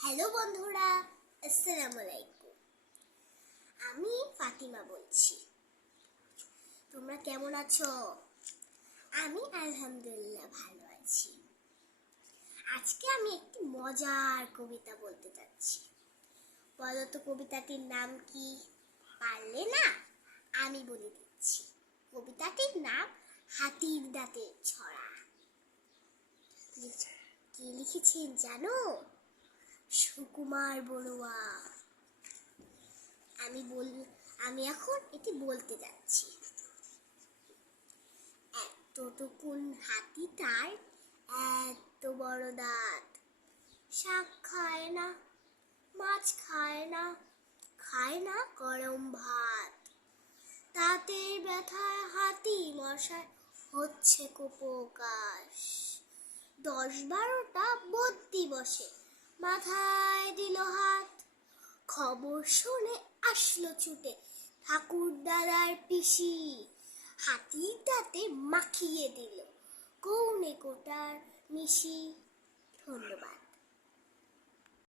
Hello বন্ধুরা, আসসালামু আলাইকুম। আমি ফাতিমা বলছি। তোমরা কেমন আছো? আমি আলহামদুলিল্লাহ ভালো আছি। আজকে আমি একটি মজার কবিতা বলতে যাচ্ছি। বলো তো কবিতাটির নাম কি? পারলে না? আমি বলে দিচ্ছি। কবিতাটির নাম হাতির দাঁতের ছড়া। কে লিখেছেন জানো? সুকুমার বড়ুয়া। আমি এখন এটি বলতে যাচ্ছি। এতটুকুন হাতিটার এত বড় দাঁত, শাক খায় না, মাছ খায় না, খায় না গরম ভাত। দাঁতের ব্যথায় হাতি মশায় হচ্ছে কুপোকাশ। 10-12টা বদ্যি বসে মাথায় দিল হাত। খবর শুনে আসলো ছুটে ঠাকুর দাদার পিসি। হাতির দাঁতে মাখিয়ে দিল কৌনে কোটার মিশি। ধন্যবাদ।